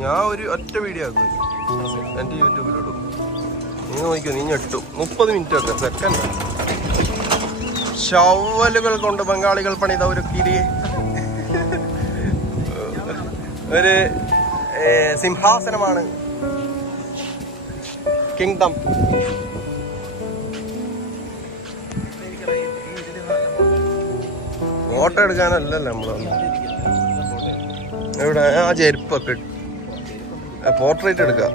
ഞാൻ ഒരു ഒറ്റ വീഡിയോ ആക്കും എൻ്റെ യൂട്യൂബിലിടും. നീ നോക്കിയോ, നീ ഞെട്ടും. 30 മിനിറ്റ് ഒക്കെ സെക്കൻഡ്. ഷവലുകൾ കൊണ്ട് ബംഗാളികൾ പണിത ഒരു ഒരു സിംഹാസനമാണ് കിങ്ഡം. ഫോട്ടോ എടുക്കാനല്ലല്ലോ നമ്മളൊന്നും. എവിടെ ആ ചെരുപ്പൊക്കെ പോർട്രേറ്റ് എടുക്കാം.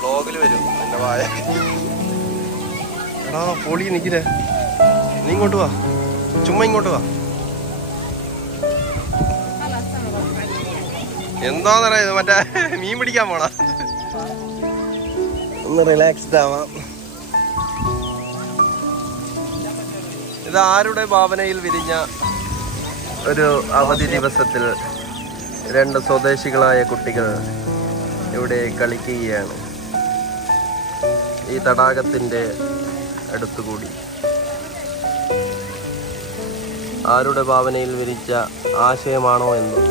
വ്ളോഗിൽ വരും എൻ്റെ വായ. എടാ പൊളി നിൽക്കില്ലേ, നീ ഇങ്ങോട്ട് വാ, ചുമ്മാ ഇങ്ങോട്ട് വാ. എന്താന്നറിയാ ഇത്, മറ്റേ മീൻ പിടിക്കാൻ പോണ. ഒന്ന് റിലാക്സ്ഡ് ആവാം. ഇത് ആരുടെ ഭാവനയിൽ വിരിഞ്ഞ ഒരു അവധി ദിവസത്തിൽ 2 സ്വദേശികളായ കുട്ടികൾ ഇവിടെ കളിക്കുകയാണ് ഈ തടാകത്തിൻ്റെ അടുത്തുകൂടി. ആരുടെ ഭാവനയിൽ വിരിച്ച ആശയമാണോ എന്തോ.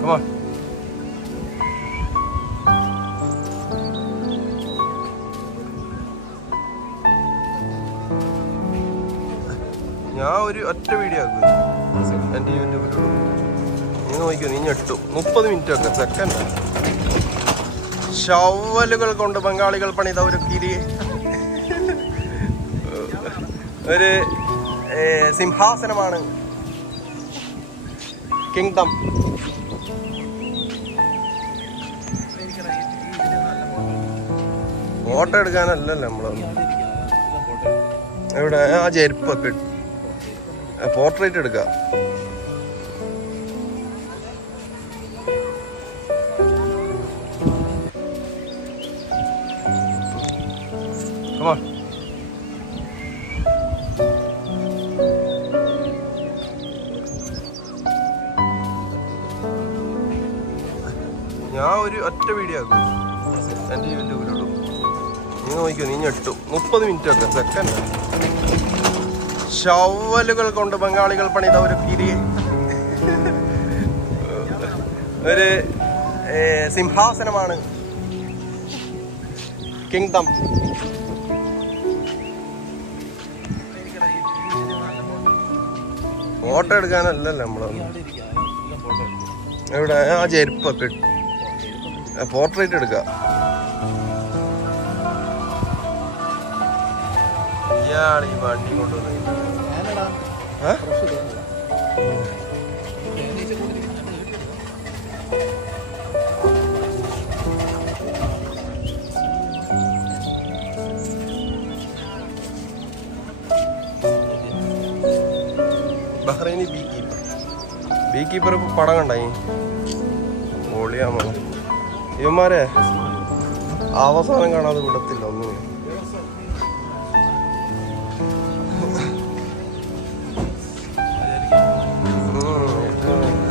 Come on. ഞാൻ ഒരു ഒറ്റ വീഡിയോ ആക്കും എൻ്റെ യൂട്യൂബിലിടും. നീ നോക്കിയോ, നീ ഞെട്ടും. 30 മിനിറ്റ് ഒക്കെ സെക്കൻഡ്. ഷവലുകൾ കൊണ്ട് ബംഗാളികൾ പണിത ഒരു ഒരു സിംഹാസനമാണ് കിങ്ഡം. ഫോട്ടോ എടുക്കാനല്ലല്ലോ നമ്മളൊന്നും. എവിടെ ആ ചെരുപ്പൊക്കെ പോർട്രേറ്റ് എടുക്കാം. കമാ. ഞാൻ ഒരു ഒറ്റ വീഡിയോ ആക്കും എൻ്റെ യൂട്യൂബിലിടും. നീ നോക്കിക്കോ, നീ ഞെട്ടും. 30 മിനിറ്റ് ഒക്കെ, സെക്കൻഡ്. ഷവലുകൾ കൊണ്ട് ബംഗാളികൾ പണിത ഒരു ഒരു സിംഹാസനമാണ് കിങ്ഡം. ഫോട്ടോ എടുക്കാനല്ലല്ലോ നമ്മളൊന്നും. എവിടെ ആ ചെരുപ്പൊക്കെ പോർട്രേറ്റ് എടുക്കാം. ഇയാൾ ഈ വണ്ടി കൊണ്ടുവന്ന് ബഹ്റൈനി ബീ കീപ്പർ പടം കണ്ടായി പൊളിയാമോ. ഇവന്മാരെ അവസാനം കാണാതെ വിടത്തില്ല ഒന്നും.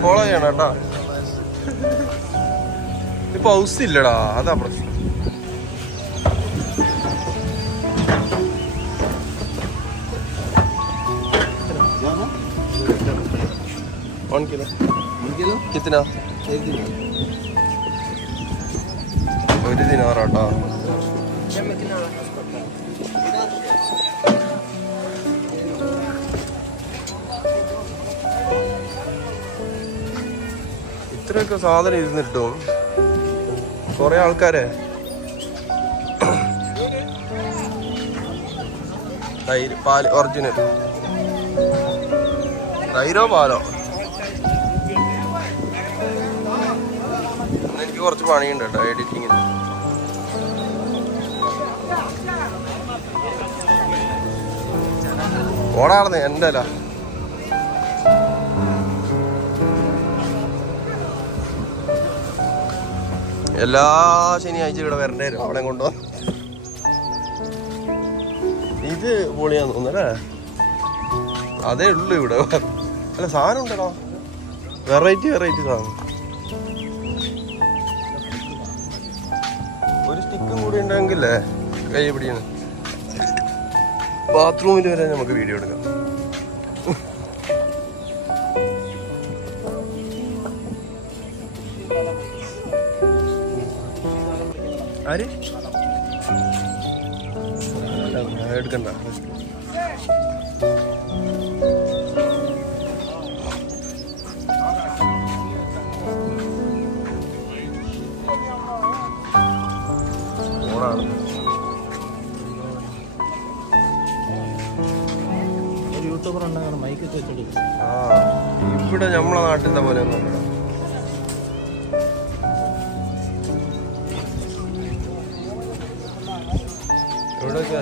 ഫോളോ ചെയ്യണം കേട്ടാ. ഇപ്പൊ ഹൗസ് ഇല്ലടാ, അതാ പ്രശ്നം. കിത്തന 1 ദിനാറാട്ടാ. ഇത്രയൊക്കെ സാധനം ഇരുന്നിട്ടും കൊറേ ആൾക്കാരെ തൈര് പാല് ഒറിജിനൽ തൈരോ പാലോ. എനിക്ക് കുറച്ച് പണിയുണ്ട് കേട്ടോ എഡിറ്റിങ്ങിന്. ഓടാർന്നേ എൻ്റെ അല്ല. എല്ലാ ശനിയാഴ്ച ഇവിടെ വരണ്ടേ വരും അവിടെ കൊണ്ടുവന്ന്. ഇത് പൊളിയാന്ന് തോന്നുന്നല്ലേ. അതേ ഉള്ളു ഇവിടെ. അല്ല സാധനം ഉണ്ടല്ലോ, വെറൈറ്റി സാധനം. ഒരു സ്റ്റിക്കും കൂടി ഉണ്ടെങ്കിലേ കൈ പിടിയാണ്. ബാത്റൂമിൽ വരെ നമുക്ക് വീഡിയോ എടുക്കാം. ആര് എടുക്കണ്ട. ഇവിടെ നമ്മളെ നാട്ടിലത്തെ പോലെ ഒന്നും ഇവിടെയൊക്കെ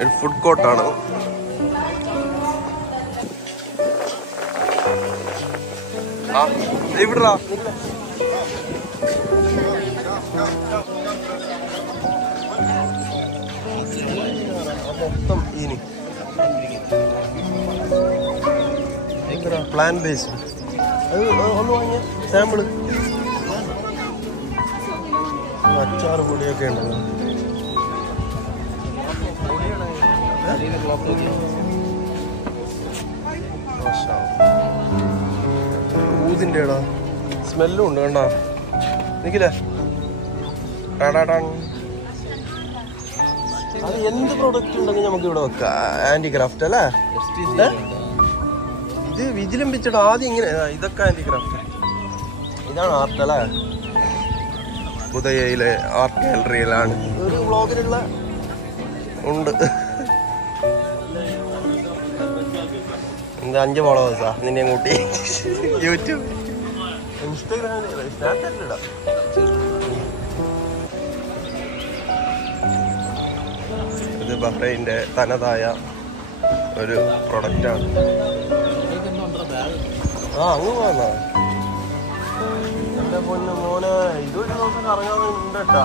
ഒരു ഫുഡ് കോർട്ടാണ്. ഇവിടാ മൊത്തം ഇനി പ്ലാൻ ബേസ്ഡ്. അത് ഒന്ന് വാങ്ങിയ സാമ്പിള്. അച്ചാറ് പൊടിയൊക്കെ ഉണ്ടല്ലോ. ഊതിൻ്റെ ഇടാ സ്മെല്ലും ഉണ്ട് കണ്ടാ. നിക്കില്ലേ അത് എന്ത് പ്രൊഡക്റ്റ് ഉണ്ടെങ്കിൽ നമുക്ക് ഇവിടെ വെക്കാം. ഹാൻഡിക്രാഫ്റ്റ് അല്ലേ ഇത്. വിജിലംബിച്ചിട്ട് ആദ്യം ഇങ്ങനെ ഇതൊക്കെ ഹാൻഡിക്രാഫ്റ്റ്. ഇതാണ് ആർട്ട് അല്ലേ. പുതയയിലെ ആർട്ട് ഗാലറിയിലാണ് ഒരു വ്ളോഗിലുള്ള ഉണ്ട്. എന്താ 5 ഫോളോവേഴ്സാ നിന്നെ കൂട്ടി യൂട്യൂബ് ഇൻസ്റ്റാഗ്രാമിൽ സ്നാപ്ചാറ്റിലിടാം. ബഹ്റൈൻ്റെ തനതായ ഒരു പ്രൊഡക്റ്റാണ്. ആ അങ്ങ് പോന്നാ എൻ്റെ പൊന്നു മോനെ, ഇതൊരു ദിവസം കറങ്ങാതെ ഉണ്ട് കേട്ടാ.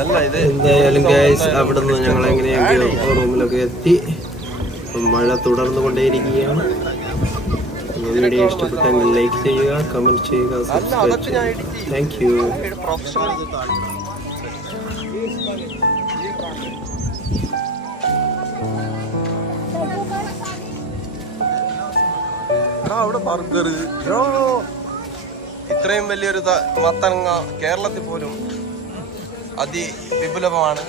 അല്ല ഇത് എന്തായാലും ഗൈസ് അവിടുന്ന് ഞങ്ങൾ എങ്ങനെയെങ്കിലും റൂമിലൊക്കെ എത്തി. മഴ തുടർന്നു കൊണ്ടേയിരിക്കുകയാണ്. വീഡിയോ ഇഷ്ടപ്പെട്ടെങ്കിൽ ലൈക്ക് ചെയ്യുക, കമന്റ് ചെയ്യുക, സബ്സ്ക്രൈബ് ചെയ്യുക. Thank you. അവിടെ ബർഗർ, ഇത്രയും വലിയൊരു മത്തങ്ങ കേരളത്തിൽ പോലും അതിവിപുലമാണ്.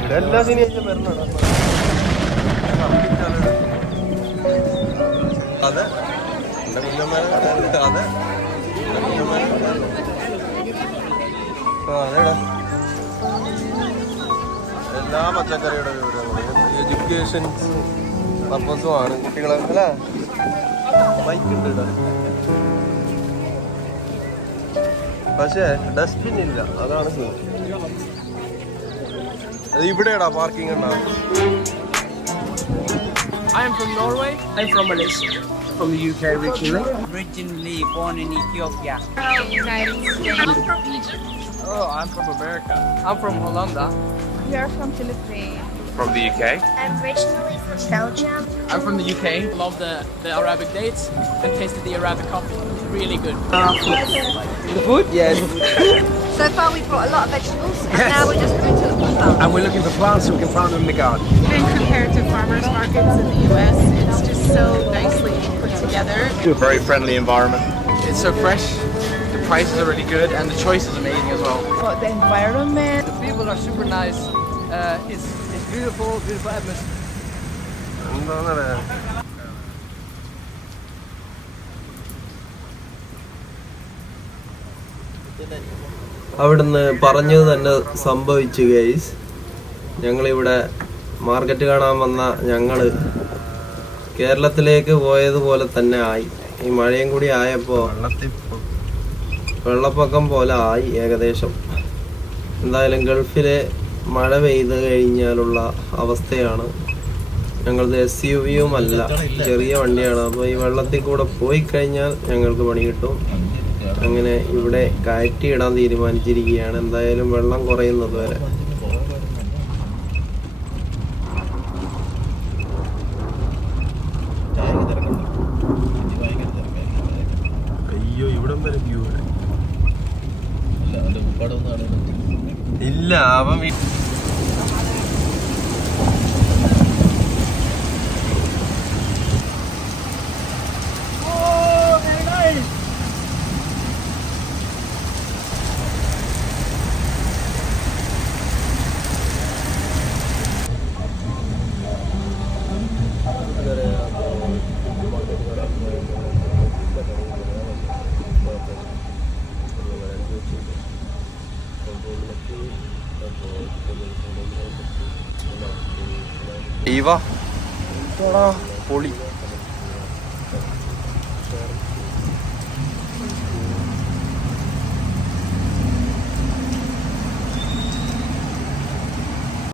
ഇവിടെ എല്ലാ സിനിമയും വരുന്നുണ്ട്. അതെ അതെ അതേടാ, എല്ലാ പച്ചക്കറിയുടെ വിവരങ്ങളും എഡ്യൂക്കേഷൻ പർപ്പസും ആണ് കുട്ടികളെ. അല്ല ബൈക്കുണ്ട് ഇവിടെ, പക്ഷേ ഡസ്റ്റ്ബിൻ ഇല്ല, അതാണ് സീൻ. ഇവിടെയാടാ പാർക്കിംഗ് ഉണ്ടാ. I am from Norway. I'm from Malaysia. From the UK originally. Originally born in Ethiopia. United States. I'm from Egypt. Oh, I'm from America. I'm from Holanda. We are from Philippines. From the UK. I'm originally from Belgium. I'm from the UK. Love the Arabic dates and tasted the Arabic coffee. Really good. The food? Yes. So far we've brought a lot of vegetables and now we're just going to look for plants. And we're looking for plants so we can plant them in the garden. And compared to farmers markets in the US, it's just so nicely put together. Very friendly environment. It's so fresh. The prices are really good and the choice is amazing as well. But the environment. The people are super nice. It's beautiful atmosphere. എന്താണ് അവിടുന്ന് പറഞ്ഞത് തന്നെ സംഭവിച്ചു guys. ഞങ്ങളിവിടെ market കാണാൻ വന്ന ഞങ്ങള് കേരളത്തിലേക്ക് പോയതുപോലെ തന്നെ ആയി. ഈ മഴയും കൂടി ആയപ്പോൾ വെള്ളപ്പൊക്കം പോലെ ആയി ഏകദേശം. എന്തായാലും ഗൾഫിലെ മഴ പെയ്ത് കഴിഞ്ഞാലുള്ള അവസ്ഥയാണ്. ഞങ്ങളത് SUV-യും അല്ല, ചെറിയ വണ്ടിയാണ്. അപ്പോൾ ഈ വെള്ളത്തിൽ കൂടെ പോയി കഴിഞ്ഞാൽ ഞങ്ങൾക്ക് പണി കിട്ടും. അങ്ങനെ ഇവിടെ കയറ്റിയിടാൻ തീരുമാനിച്ചിരിക്കുകയാണ്. എന്തായാലും വെള്ളം കുറയുന്നത് വരെ. അയ്യോ, ഇവിടം വരെ വ്യൂ ഇല്ല. അവൻ പൊളി.